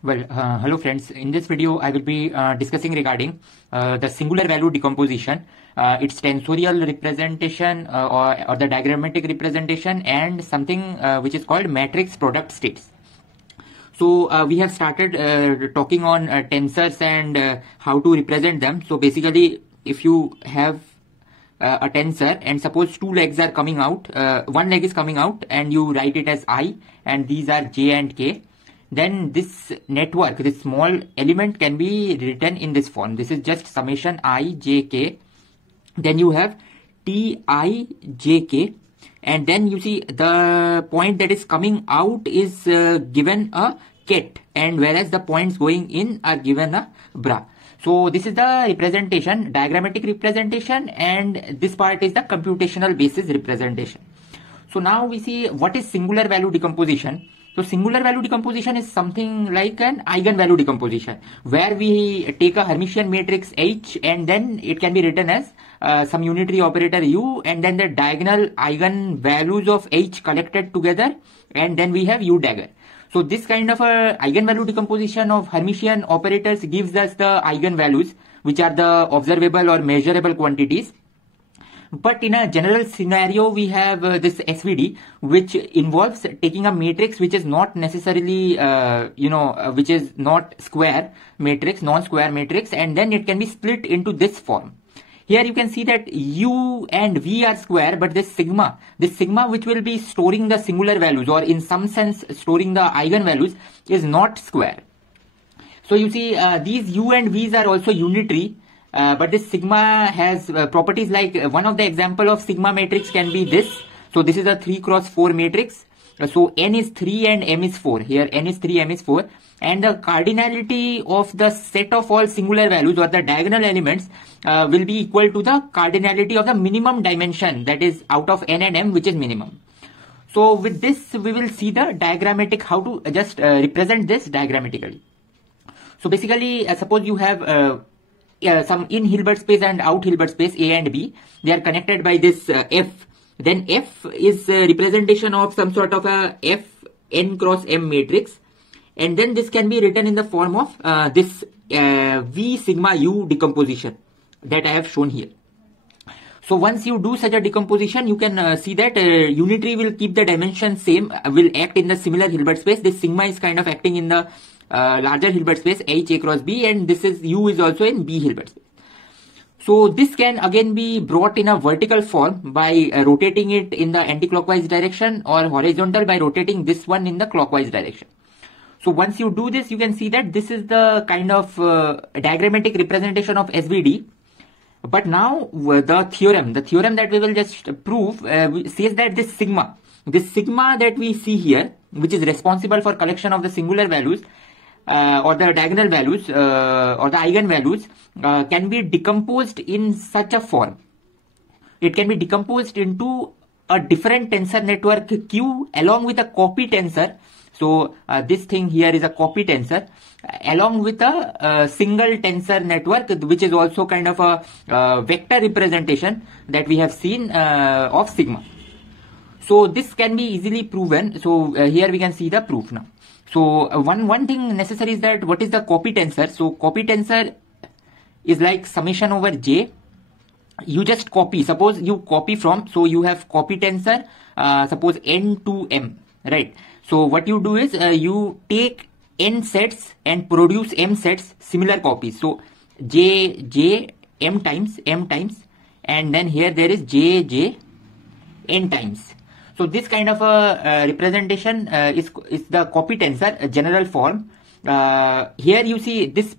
Hello friends. In this video, I will be discussing regarding the singular value decomposition, its tensorial representation or the diagrammatic representation, and something which is called matrix product states. So we have started talking on tensors and how to represent them. So basically, if you have a tensor and suppose two legs are coming out, one leg is coming out and you write it as I and these are J and K, then this network, this small element can be written in this form. This is just summation I j k. Then you have T I j k, and then you see the point that is coming out is given a ket, and whereas the points going in are given a bra. So this is the representation, diagrammatic representation, and this part is the computational basis representation. So now we see what is singular value decomposition. So singular value decomposition is something like an eigenvalue decomposition, where we take a Hermitian matrix H and then it can be written as some unitary operator U, and then the diagonal eigenvalues of H collected together, and then we have U dagger. So this kind of a eigenvalue decomposition of Hermitian operators gives us the eigenvalues, which are the observable or measurable quantities. But in a general scenario, we have this SVD, which involves taking a matrix which is not necessarily, which is not square matrix, non-square matrix, and then it can be split into this form. Here you can see that U and V are square, but this sigma which will be storing the singular values, or in some sense storing the eigenvalues, is not square. So you see these U and V's are also unitary. But this sigma has properties like one of the example of sigma matrix can be this. So this is a 3 cross 4 matrix. So n is 3 and m is 4. Here n is 3, m is 4. And the cardinality of the set of all singular values or the diagonal elements will be equal to the cardinality of the minimum dimension, that is out of n and m, which is minimum. So with this we will see the diagrammatic, how to just represent this diagrammatically. So basically suppose you have some in Hilbert space and out Hilbert space A and B. They are connected by this F. Then F is representation of some sort of a F n cross m matrix, and then this can be written in the form of this V sigma U decomposition that I have shown here. So once you do such a decomposition, you can see that unitary will keep the dimension same, will act in the similar Hilbert space. This sigma is kind of acting in the larger Hilbert space H A cross B, and this is U is also in B Hilbert space. So this can again be brought in a vertical form by rotating it in the anti-clockwise direction, or horizontal by rotating this one in the clockwise direction. So once you do this, you can see that this is the kind of diagrammatic representation of SVD. But now the theorem that we will just prove says that this sigma that we see here, which is responsible for collection of the singular values or the diagonal values or the eigenvalues, can be decomposed in such a form. It can be decomposed into a different tensor network Q along with a copy tensor. So this thing here is a copy tensor along with a single tensor network, which is also kind of a vector representation that we have seen of sigma. So this can be easily proven. So here we can see the proof now. So one thing necessary is that what is the copy tensor? So copy tensor is like summation over J. You just copy. Suppose you copy from, so you have copy tensor, suppose n to m, right? So what you do is you take n sets and produce m sets, similar copies. So j m times, and then here there is j n times. So this kind of a representation is the copy tensor, a general form. Here you see this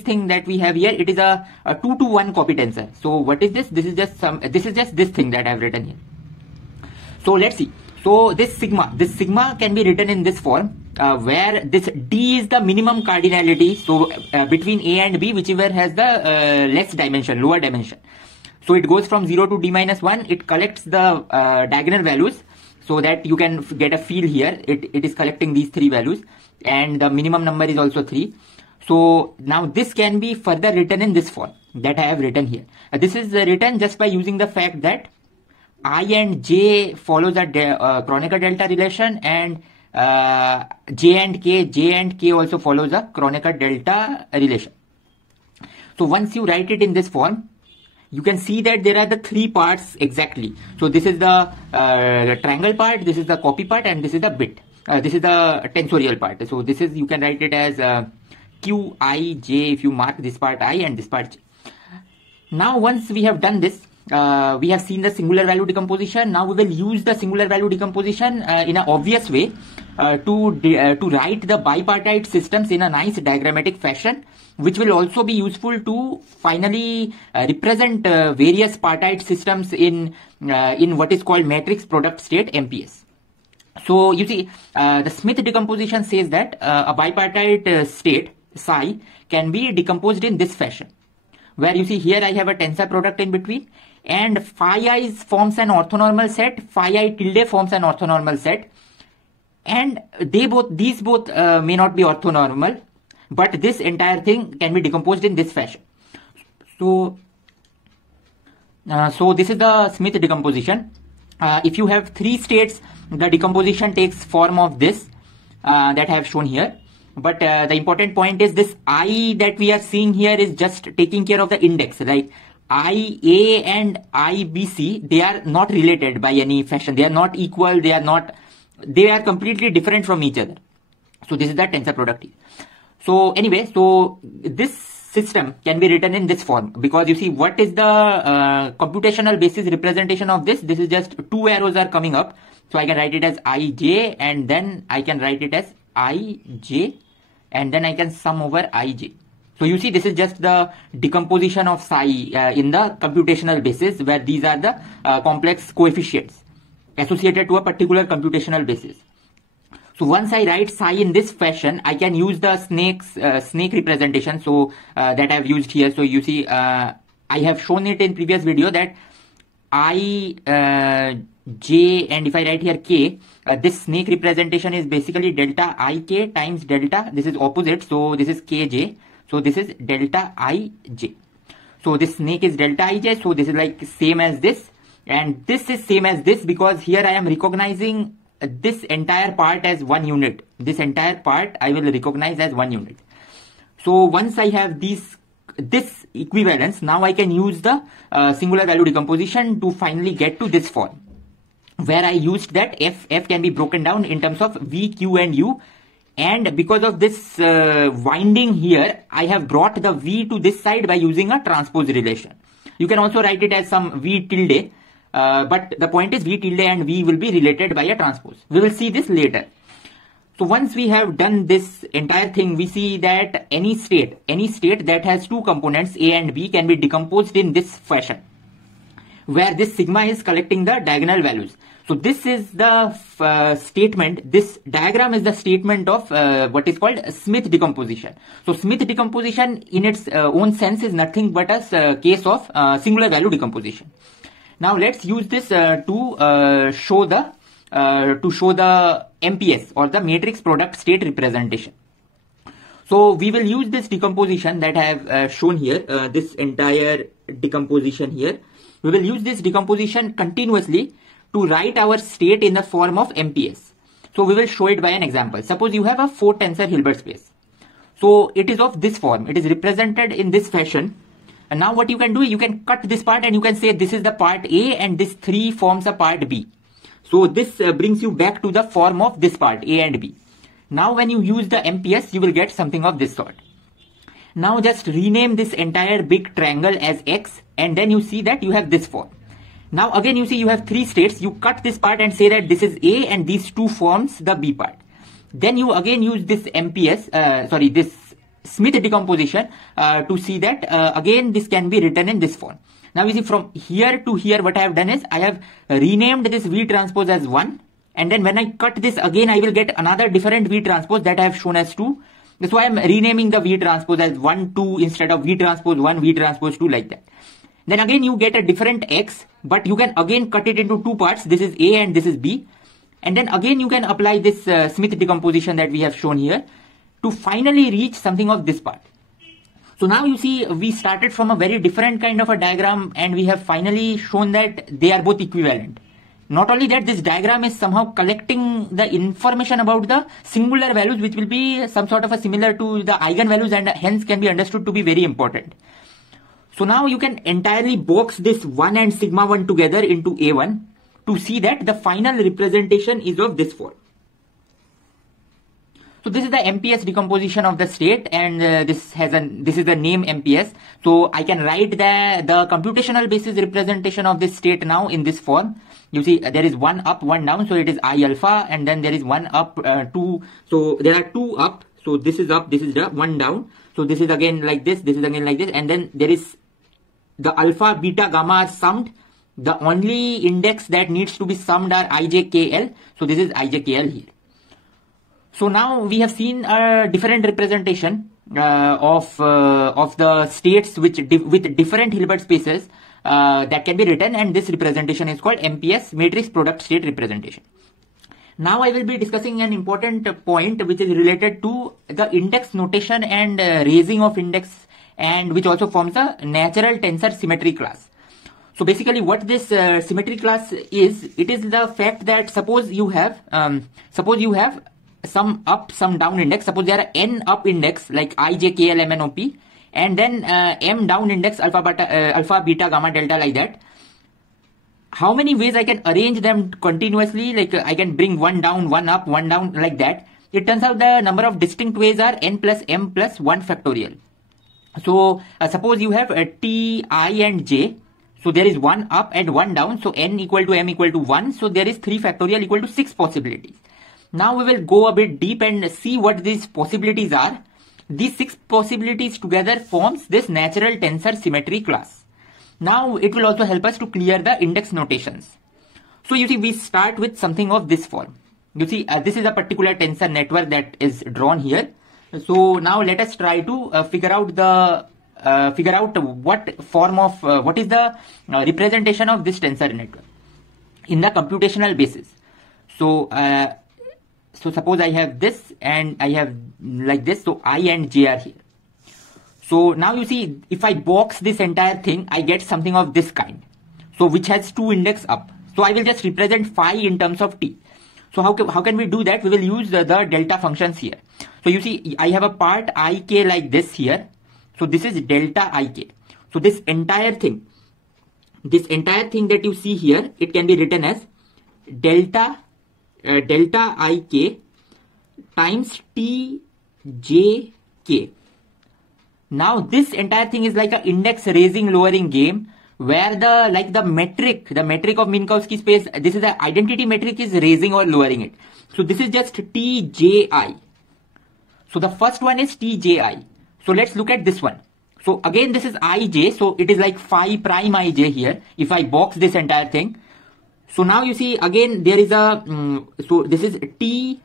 thing that we have here. It is a 2 to 1 copy tensor. So what is this? This is just this thing that I have written here. So let's see. So this sigma can be written in this form, where this D is the minimum cardinality. So between A and B, whichever has the lower dimension. So it goes from 0 to D minus 1. It collects the diagonal values, so that you can get a feel here. It is collecting these 3 values, and the minimum number is also 3. So now this can be further written in this form that I have written here. This is written just by using the fact that I and J follows a Kronecker delta relation, and J and K also follows a Kronecker delta relation. So once you write it in this form, you can see that there are the three parts exactly. So this is the triangle part, this is the copy part, and this is the bit. This is the tensorial part. So this is, you can write it as Q, I, J if you mark this part I and this part J. Now once we have done this, we have seen the singular value decomposition. Now we will use the singular value decomposition in an obvious way to write the bipartite systems in a nice diagrammatic fashion, which will also be useful to finally represent various partite systems in what is called matrix product state MPS. So you see, the Smith decomposition says that a bipartite state psi can be decomposed in this fashion, where you see here I have a tensor product in between, and phi I forms an orthonormal set, phi I tilde forms an orthonormal set, and these both may not be orthonormal, but this entire thing can be decomposed in this fashion. So this is the Smith decomposition. If you have three states, the decomposition takes form of this that I have shown here. But the important point is this I that we are seeing here is just taking care of the index, right? IA and IBC, they are not related by any fashion. They are not equal. They are completely different from each other. So this is the tensor product. So anyway, so this system can be written in this form, because you see what is the computational basis representation of this. This is just two arrows are coming up. So I can write it as IJ, and then I can write it as IJ, and then I can sum over IJ. So you see, this is just the decomposition of psi in the computational basis, where these are the complex coefficients associated to a particular computational basis. So once I write psi in this fashion, I can use the snake representation. So that I have used here. So you see, I have shown it in previous video that I, J, and if I write here K, this snake representation is basically delta Ik times delta. This is opposite. So this is Kj. So this is delta Ij. So this snake is delta Ij. So this is like same as this. And this is same as this, because here I am recognizing this entire part as one unit. This entire part I will recognize as one unit. So once I have this equivalence, now I can use the singular value decomposition to finally get to this form, where I used that f can be broken down in terms of v, q, and u. And because of this winding here, I have brought the v to this side by using a transpose relation. You can also write it as some v tilde. But the point is v tilde and v will be related by a transpose. We will see this later. So once we have done this entire thing, we see that any state that has two components A and B can be decomposed in this fashion, where this sigma is collecting the diagonal values. So this is the statement. This diagram is the statement of what is called Smith decomposition. So Smith decomposition in its own sense is nothing but a case of singular value decomposition. Now let's use this to show the MPS, or the matrix product state representation. So we will use this decomposition that I have shown here, this entire decomposition here. We will use this decomposition continuously to write our state in the form of MPS. So we will show it by an example. Suppose you have a 4 tensor Hilbert space. So it is of this form. It is represented in this fashion. And now what you can do, you can cut this part and you can say this is the part A and this 3 forms a part B. So this brings you back to the form of this part A and B. Now when you use the MPS, you will get something of this sort. Now just rename this entire big triangle as X, and then you see that you have this form. Now again you see you have 3 states. You cut this part and say that this is A and these 2 forms the B part. Then you again use this MPS, this Smith decomposition to see that again this can be written in this form. Now you see from here to here what I have done is I have renamed this V transpose as 1, and then when I cut this again I will get another different V transpose that I have shown as 2. So I am renaming the V transpose as 1, 2 instead of V transpose 1, V transpose 2, like that. Then again you get a different X, but you can again cut it into 2 parts. This is A and this is B. And then again you can apply this Smith decomposition that we have shown here to finally reach something of this part. So now you see we started from a very different kind of a diagram and we have finally shown that they are both equivalent. Not only that, this diagram is somehow collecting the information about the singular values, which will be some sort of a similar to the eigenvalues and hence can be understood to be very important. So now you can entirely box this 1 and sigma 1 together into A1 to see that the final representation is of this form. So this is the MPS decomposition of the state, and this is the name MPS. So I can write the computational basis representation of this state now in this form. You see there is 1 up, 1 down, so it is I alpha, and then there is 1 up, 2. So there are 2 up. So this is up, this is the 1 down. So this is again like this is again like this, and then there is the alpha, beta, gamma are summed. The only index that needs to be summed are IJKL. So this is IJKL here. So now we have seen a different representation of the states with different Hilbert spaces that can be written, and this representation is called MPS, matrix product state representation. Now I will be discussing an important point which is related to the index notation and raising of index, and which also forms a natural tensor symmetry class. So basically what this symmetry class is, it is the fact that suppose you have some up, some down index. Suppose there are n up index like I, J, K, L, M, N, O, P, and then m down index alpha, beta, gamma, delta, like that. How many ways I can arrange them continuously? Like I can bring 1 down, 1 up, 1 down, like that. It turns out the number of distinct ways are n plus m plus 1 factorial. So suppose you have T, I, and J. So there is 1 up and 1 down. So n equal to m equal to 1. So there is 3 factorial equal to 6 possibilities. Now we will go a bit deep and see what these possibilities are. These 6 possibilities together forms this natural tensor symmetry class. Now it will also help us to clear the index notations. So you see, we start with something of this form. You see, this is a particular tensor network that is drawn here. So now let us try to figure out what form of what is the representation of this tensor network in the computational basis. So so suppose I have this and I have like this. So I and J are here. So now you see, if I box this entire thing, I get something of this kind. So which has 2 index up. So I will just represent phi in terms of t. So how can we do that? We will use the delta functions here. So you see, I have a part ik like this here. So this is delta ik. So this entire thing that you see here, it can be written as delta ik times tjk. Now this entire thing is like an index raising lowering game, where the metric of Minkowski space, this is the identity metric, is raising or lowering it. So this is just tji. So the first one is tji. So let's look at this one. So again this is ij, so it is like phi prime ij here if I box this entire thing. So now you see, again there is a so this is tik.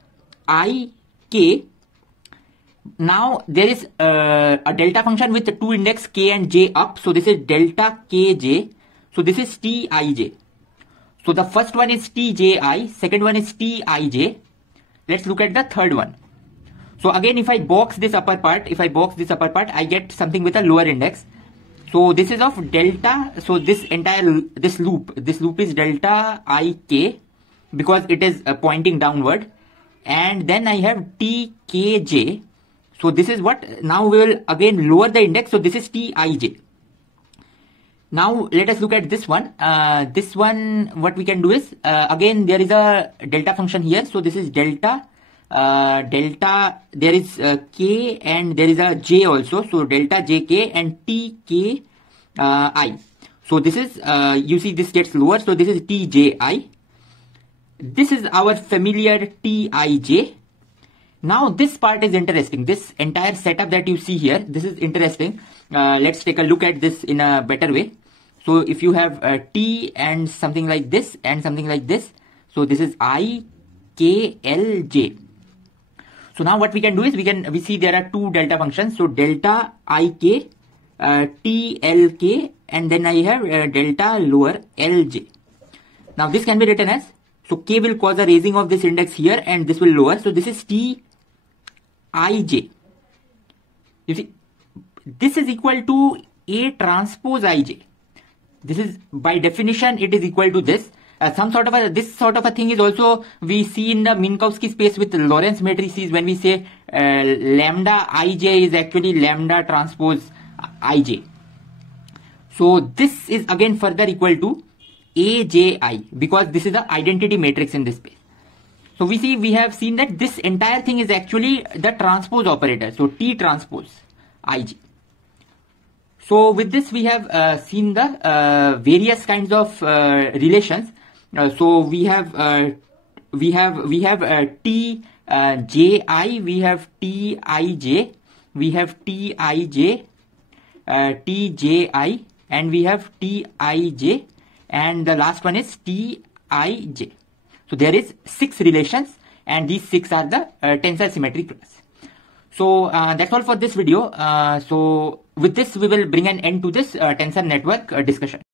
Now there is a delta function with 2 index k and j up. So this is delta kj. So this is tij. So the first one is tji, second one is tij. Let's look at the third one. So again, if I box this upper part, I get something with a lower index. So this is of delta. So this loop is delta ik because it is pointing downward. And then I have tkj. So this is what, now we will again lower the index. So this is tij. Now let us look at this one. This one, what we can do is, again there is a delta function here. So this is delta, there is k and there is a j also. So delta jk and tki. So this is, you see this gets lower. So this is tji. This is our familiar tij. Now this part is interesting. This entire setup that you see here, this is interesting. Let's take a look at this in a better way. So if you have t and something like this and something like this, so this is I, K, L, J. So now what we can do is we see there are 2 delta functions. So delta ik, t, l, k, and then I have delta lower l, j. Now this can be written as, so k will cause a raising of this index here and this will lower. So this is t, I, j. You see, this is equal to A transpose ij. This is, by definition, it is equal to this. some sort of this sort of a thing is also we see in the Minkowski space with Lorentz matrices, when we say lambda ij is actually lambda transpose ij. So this is again further equal to AJI, because this is the identity matrix in this space. So we have seen that this entire thing is actually the transpose operator, so T transpose ij. So with this we have seen the various kinds of relations. So we have T Ji, we have Tij, we have Tij, Tji, and we have Tij, and the last one is Tij. So there is 6 relations, and these 6 are the tensor symmetry class. So that's all for this video. So with this we will bring an end to this tensor network discussion.